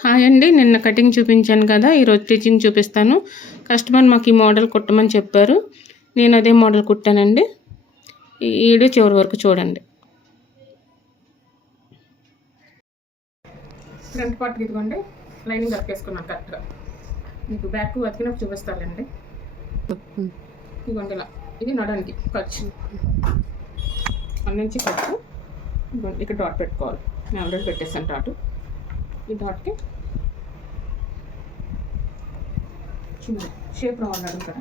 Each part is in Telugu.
హాయ్ అండి. నిన్న కటింగ్ చూపించాను కదా! ఈరోజు స్టిచ్చింగ్ చూపిస్తాను. కస్టమర్ మాకు ఈ మోడల్ కుట్టమని చెప్పారు. నేను అదే మోడల్ కుట్టానండి. ఈ వీడియో చివరి వరకు చూడండి. ఫ్రంట్ పార్ట్ ఇదిగోండి, లైనింగ్ అతికేసుకున్నాను కరెక్ట్గా. మీకు బ్యాక్ అతికినప్పుడు చూపిస్తానండి. ఇదిగోండి ఇలా, ఇది నడానికి ఖర్చు నుంచి ఖర్చు. ఇక్కడ డాట్ పెట్టుకోవాలి. నేను ఆల్రెడీ పెట్టేసాను డాట్. ఈ డాట్కి చిన్న షేప్ రావాలి ఇక్కడ.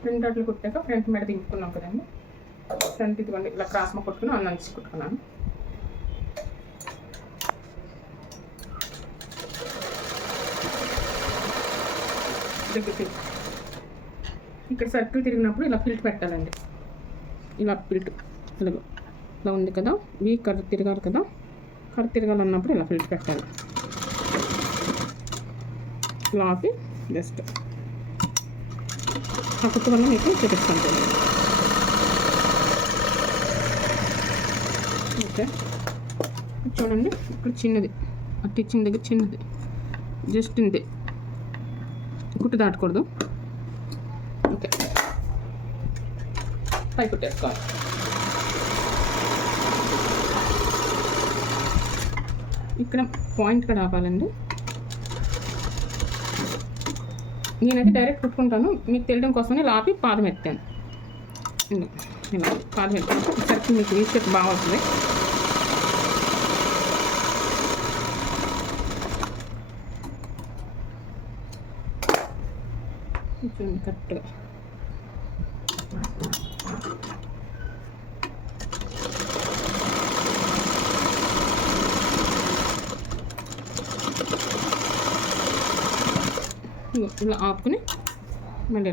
ఫ్రంట్ డాట్లు కుట్టాక ఫ్రంట్ మీద దింపుకున్నాం కదండి. ఫ్రంట్ ఇదిగోండి ఇలా క్రాస్ మా కుట్టుకుని అన్నంచి కుట్టుకున్నాను. దగ్గర ఇక్కడ సర్కిల్ తిరిగినప్పుడు ఇలా ఫిల్ట్ పెట్టాలండి. ఇలా ఫిల్ట్ ఇలాగో ఇలా ఉంది కదా, వీ కర్ర తిరగాలి కదా, కర్ర తిరగాలన్నప్పుడు ఇలా ఫిల్ట్ పెట్టాలి. ఇలా ఆపి జస్ట్ ఆ కుట్టు వల్ల మీకు చూపిస్తాను. ఓకే, చూడండి ఇక్కడ చిన్నది, అట్టి ఇచ్చిన దగ్గర చిన్నది, జస్ట్ ఇంతే, కుట్టు దాటకూడదు. ఓకే, పై కుట్టేసుకోవాలి. ఇక్కడ పాయింట్ కూడా ఆపాలండి. నేనైతే డైరెక్ట్ కుట్టుకుంటాను, మీకు తెలియడం కోసమని ఇలా ఆపి పాదం ఎత్తాను. ఇలా పాదం ఎత్తాను, సర్కిల్ మీకు ఈ షేప్ బాగా వస్తుంది. చూడండి కరెక్ట్గా. ఇలా ఆపుకుని మళ్ళీ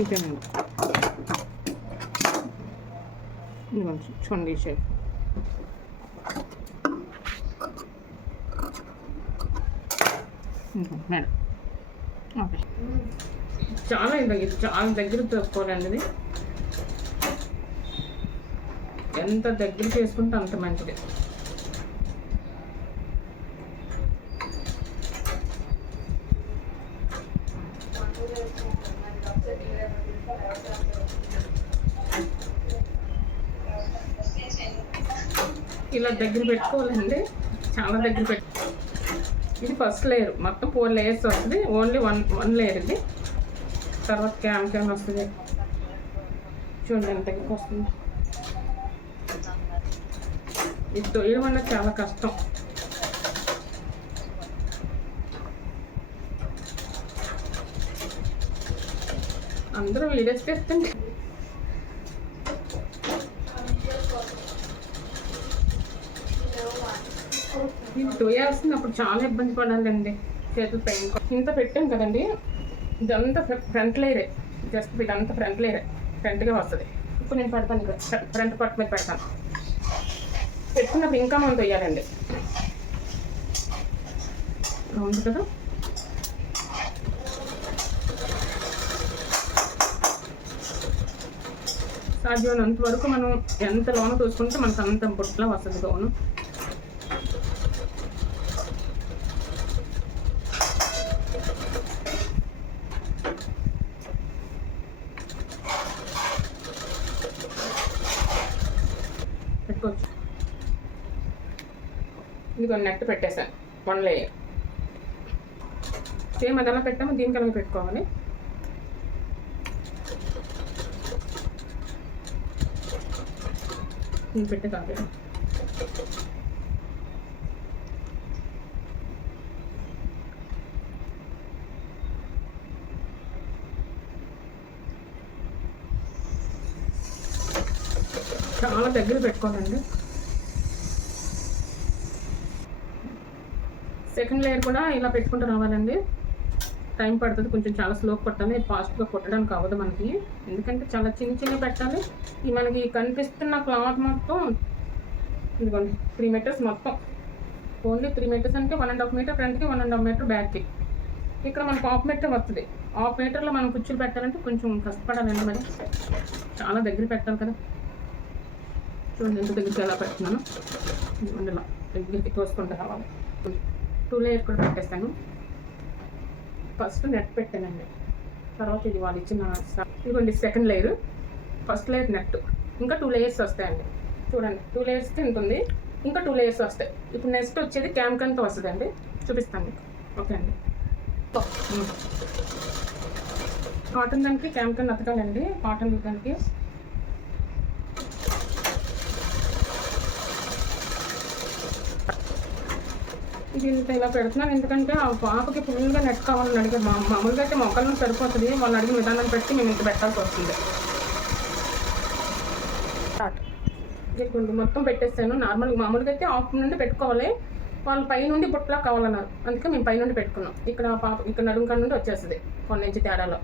ఇంకేనండి. చూడండి షేప్. మేడం ఓకే, చాలా దగ్గర తక్కువాలండి. ఇది ఎంత దగ్గర చేసుకుంటే అంత మంచిది. ఇలా దగ్గర పెట్టుకోవాలండి, చాలా దగ్గర ఇది ఫస్ట్ లేయర్, మొత్తం 4 లేయర్స్ వస్తుంది. ఓన్లీ వన్ లేయర్ ఇది. తర్వాత క్యామ్ వస్తుంది. చూడండి ఎంత దగ్గరికి వస్తుంది. ఇది తొయ్యడం వల్ల చాలా కష్టం. అందరూ వీడియోస్ పెడుతుంది. ఇది తొయ్యాల్సింది అప్పుడు చాలా ఇబ్బంది పడాలండి. చేతులు పెయిన్ ఇంత పెట్టాం కదండి, ఇదంతా ఫ్రంట్ లేయరే, జస్ట్ ఇదంతా ఫ్రంట్ లేయరే, ఫ్రంట్గా వస్తుంది. ఇప్పుడు నేను పెడతాను, ఇక్కడ ఫ్రంట్ పార్ట్ మీద పెడతాను. పెట్టుకున్నప్పుడు ఇంకా మనం తొయ్యాలండి. ఉంది కదా, సాధ్యమైనంత వరకు మనం ఎంత లోన తోసుకుంటే మనకు అంత బుట్లా వస్తుంది గౌను. పెట్టుకోవచ్చు. ఇది కొన్ని నెట్ పెట్టేసాను, 1 లేయర్. సేమ్ అది ఎలా పెట్టామో దీనికి అలాగే పెట్టుకోవాలి. పెట్టి కాదు, చాలా దగ్గర పెట్టుకోవాలండి. సెకండ్ లేయర్ కూడా ఇలా పెట్టుకుంటూ రావాలండి. టైం పడుతుంది కొంచెం, చాలా స్లో కొట్టాలి. ఫాస్ట్గా కొట్టడానికి అవ్వదు మనకి, ఎందుకంటే చాలా చిన్న చిన్న పెట్టాలి. ఈ మనకి కనిపిస్తున్న క్లాత్ మొత్తం ఇదిగోండి 3 మీటర్స్ మొత్తం. ఓన్లీ 3 మీటర్స్ అంటే 1.5 మీటర్ ఫ్రంట్కి, 1.5 మీటర్ బ్యాక్కి. ఇక్కడ మనకు 1/2 మీటర్ వస్తుంది. 1/2 మీటర్లో మనం కుర్చీలు పెట్టాలంటే కొంచెం కష్టపడాలండి. మరి చాలా దగ్గర పెట్టాలి కదా. చూడండి ఎంత దగ్గరికి ఎలా పెడుతున్నాను. ఇదిగోండి ఇలా దగ్గరికి తోసుకుంటూ రావాలి. 2 లేయర్స్ కూడా పెట్టేస్తాను. ఫస్ట్ నెట్ పెట్టానండి, తర్వాత ఇది వాళ్ళు ఇచ్చిన ఇదిగోండి second layer. First layer net, ఇంకా 2 లేయర్స్ వస్తాయండి. చూడండి 2 లేయర్స్కి ఎంత ఉంది, ఇంకా 2 లేయర్స్ వస్తాయి. ఇప్పుడు నెక్స్ట్ వచ్చేది క్యామ్కన్తో వస్తుంది అండి, చూపిస్తాను మీకు. ఓకే అండి. కాటన్ దానికి క్యామ్కన్ అతకాలండి. కాటన్ దానికి ఇది ఇంత ఇలా పెడుతున్నాను ఎందుకంటే ఆ పాపకి ఫుల్గా నెట్ కావాలని అడిగారు. మామూలుగా అయితే మొక్కలను సరిపోతుంది, వాళ్ళు అడిగిన విధానం పెట్టి మేము ఇంత పెట్టాల్సి వస్తుంది. మొత్తం పెట్టేస్తాను. మామూలుగా అయితే ఆఫ్ నుండి పెట్టుకోవాలి, వాళ్ళు పై నుండి బుట్టలా కావాలన్నారు, అందుకే మేము పై నుండి పెట్టుకున్నాం. ఇక్కడ పాప ఇక్కడ నడుంకాడ నుండి వచ్చేస్తుంది 1 ఇంచ్ తేడాలో.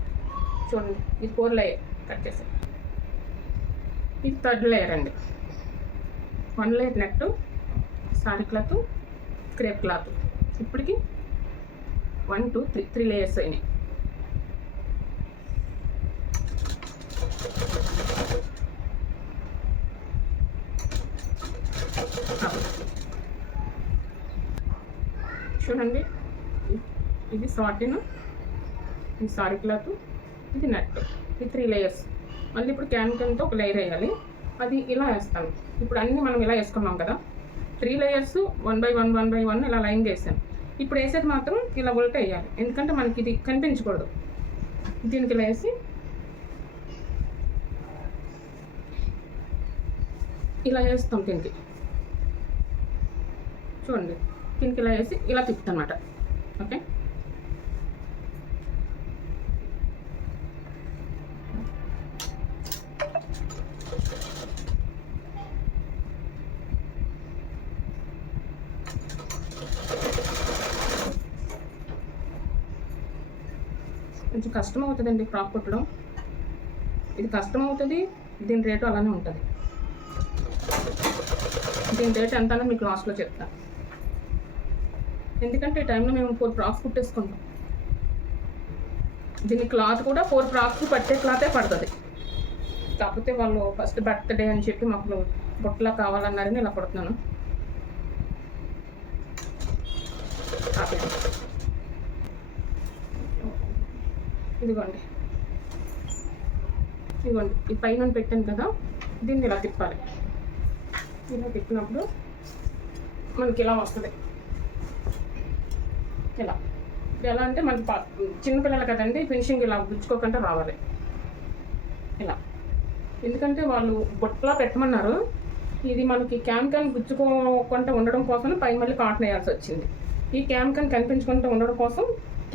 చూడండి ఇది 4 లేయర్ కట్ చేసి, ఇది 3rd లేయర్ అండి. 1 layer net, sorry cloth, crepe cloth. ఇప్పటికి 1 2 3 లేయర్స్ అయినాయి. చూడండి ఇది సాటిన్, ఇది సారీ క్లాత్, ఇది నెట్, ఇది 3 లేయర్స్. మళ్ళీ ఇప్పుడు క్యాన్కన్తో ఒక లేయర్ వేయాలి, అది ఇలా వేస్తాను. ఇప్పుడు అన్నీ మనం ఇలా వేసుకున్నాం కదా, 3 లేయర్స్ 1 by 1 1 by 1 ఇలా లైన్ చేసాను. ఇప్పుడు వేసేది మాత్రం ఇలా ఉల్టా వేయాలి, ఎందుకంటే మనకి ఇది కనిపించకూడదు. దీనికి ఇలా వేసి ఇలా వేస్తాం దీనికి. చూడండి దీనికి ఇలా వేసి ఇలా తిప్పుతాం అన్నమాట. ఓకే, కొంచెం కష్టం అవుతుందండి ఫ్రాక్ కుట్టడం. ఇది కష్టం అవుతుంది, దీని రేటు అలానే ఉంటుంది. దీని రేట్ ఎంత అనేది మీకు లాస్ట్లో చెప్తాను, ఎందుకంటే ఈ టైంలో మేము 4 ఫ్రాక్స్ కుట్టేసుకుంటాం. దీని క్లాత్ కూడా 4 ఫ్రాక్స్ పట్టే క్లాతే పడుతుంది. కాకపోతే వాళ్ళు ఫస్ట్ బర్త్డే అని చెప్పి మాకు బుట్టలా కావాలన్నారని ఇలా కుడుతున్నాను. ఇదిగోండి ఈ పైన పెట్టాను కదా, దీన్ని ఇలా తిప్పాలి. ఇలా తిప్పినప్పుడు మనకి ఇలా వస్తుంది. ఇలా ఎలా అంటే మనకి చిన్నపిల్లలు కదండి, ఫినిషింగ్ ఇలా గుచ్చుకోకుండా రావాలి ఇలా. ఎందుకంటే వాళ్ళు బొట్టలా పెట్టమన్నారు, ఇది మనకి క్యామ్కన్ గుచ్చుకోకుండా ఉండడం కోసం పైన మళ్ళీ కాటన్ వేయాల్సి వచ్చింది. ఈ క్యామ్కన్ కనిపించకుండా ఉండడం కోసం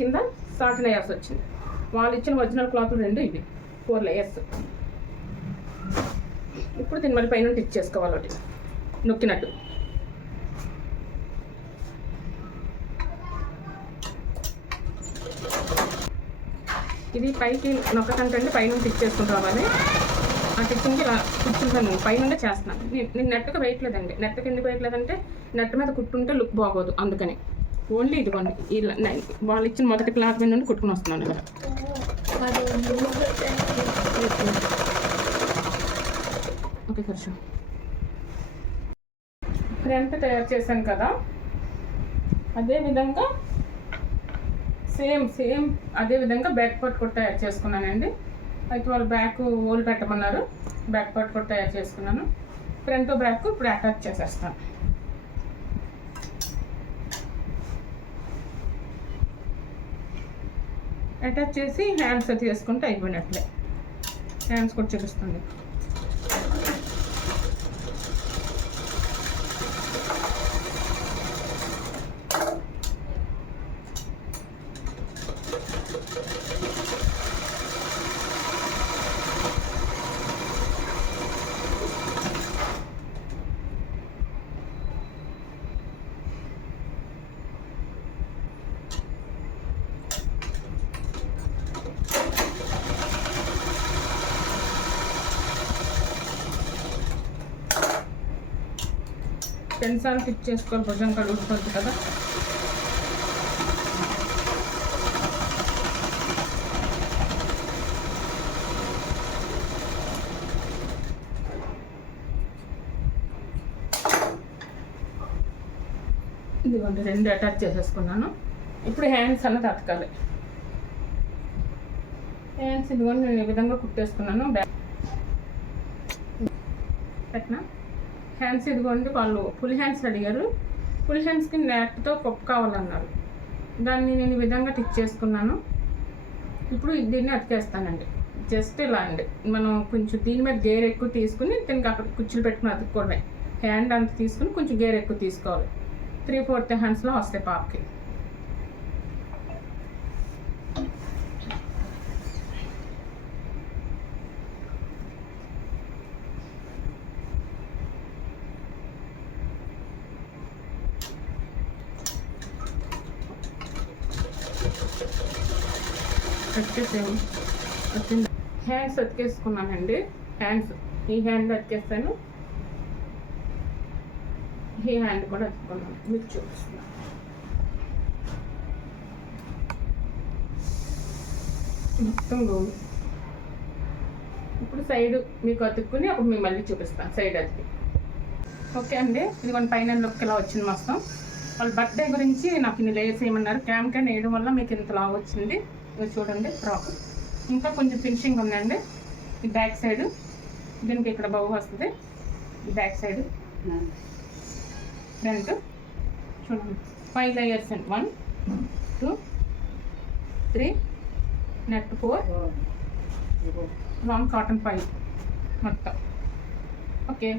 కింద సాటిన్ వేయాల్సి వచ్చింది. వాళ్ళు ఇచ్చిన ఒరిజినల్ క్లాత్ 2 ఇవి 4 లేయర్స్. ఇప్పుడు దీన్ని మళ్ళీ పైన టిచ్ చేసుకోవాలి ఒకటి నొక్కినట్టు. ఇది పైకి నొక్కకంటే పైన టిచ్ చేసుకుంటూ రావాలి. ఆ టిచ్చింగ్ ఇలా కూర్చుంటాను, పైన చేస్తున్నాను. నేను నెట్గా వేయట్లేదండి. నెట్కి ఎందుకు వేయట్లేదంటే నెట్ మీద కుట్టుంటే లుక్ బాగోదు, అందుకని ఓన్లీ ఇదిగోండి ఇలా వాళ్ళు ఇచ్చిన మొదటి క్లాత్ మీద నుండి కుట్టుకుని వస్తున్నాను కదా. ఓకే కొంచెం ఫ్రంట్ తయారు చేశాను కదా, అదేవిధంగా సేమ్ అదేవిధంగా బ్యాక్ పార్ట్ కూడా తయారు చేసుకున్నానండి. అయితే వాళ్ళు బ్యాక్ ఓల్ పెట్టమన్నారు, బ్యాక్ పార్ట్ కూడా తయారు చేసుకున్నాను. ఫ్రంట్ బ్యాక్ ఇప్పుడు అటాచ్ చేసేస్తాను. అటాచ్ చేసి హ్యాండ్స్ అది చేసుకుంటే అయిపోయినట్లే. హ్యాండ్స్ కూడా చూపిస్తుంది. రెండుసార్లు టిక్ చేసుకోవాలి, భుజం కడుగుతుంది కదా. ఇదిగోండి 2 అటాచ్ చేసేసుకున్నాను. ఇప్పుడు హ్యాండ్స్ అన్నది అతకాలి. హ్యాండ్స్ ఇదిగోండి నేను ఈ విధంగా కుట్టేసుకున్నాను. పెట్టినా హ్యాండ్స్ ఇదిగోండి, వాళ్ళు ఫుల్ హ్యాండ్స్ అడిగారు. ఫుల్ హ్యాండ్స్కి నెట్తో పప్పు కావాలన్నారు. దాన్ని నేను ఈ విధంగా టిక్ చేసుకున్నాను. ఇప్పుడు దీన్ని అతికేస్తానండి. జస్ట్ ఇలా అండి, మనం కొంచెం దీని మీద గేర్ ఎక్కువ తీసుకుని దీనికి అక్కడ కుచ్చులు పెట్టుకుని అతుక్కోవడమే. హ్యాండ్ అంత తీసుకుని కొంచెం గేర్ ఎక్కువ తీసుకోవాలి. 3/4 హ్యాండ్స్లో వస్తాయి పాపకి. హ్యాండ్స్ అతికేసుకున్నానండి. హ్యాండ్స్ ఈ హ్యాండ్ అతికేస్తాను, ఈ హ్యాండ్ కూడా అతుక్కున్నాను. మీకు చూపిస్తున్నాను. మొత్తం గోలు. ఇప్పుడు సైడ్ మీకు అతుక్కుని అప్పుడు మేము మళ్ళీ చూపిస్తాను సైడ్ అతికి. ఓకే అండి, ఇది మన పైన లుక్ ఇలా వచ్చింది మొత్తం. వాళ్ళ బర్త్డే గురించి నాకు ఇన్ని లేయర్స్ ఏమన్నారు, క్యామ్ వేయడం వల్ల మీకు ఇంత లాగా వచ్చింది. ఇది చూడండి ఫ్రాక్. ఇంకా కొంచెం ఫినిషింగ్ ఉందండి. ఈ బ్యాక్ సైడ్ దీనికి ఇక్కడ బౌ వస్తుంది. ఈ బ్యాక్ సైడ్ ఫ్రంట్ చూడండి 5 లేయర్స్ అండి. 1 2 3 నెట్ 4 లాంగ్ కాటన్ 5 మొత్తం. ఓకే.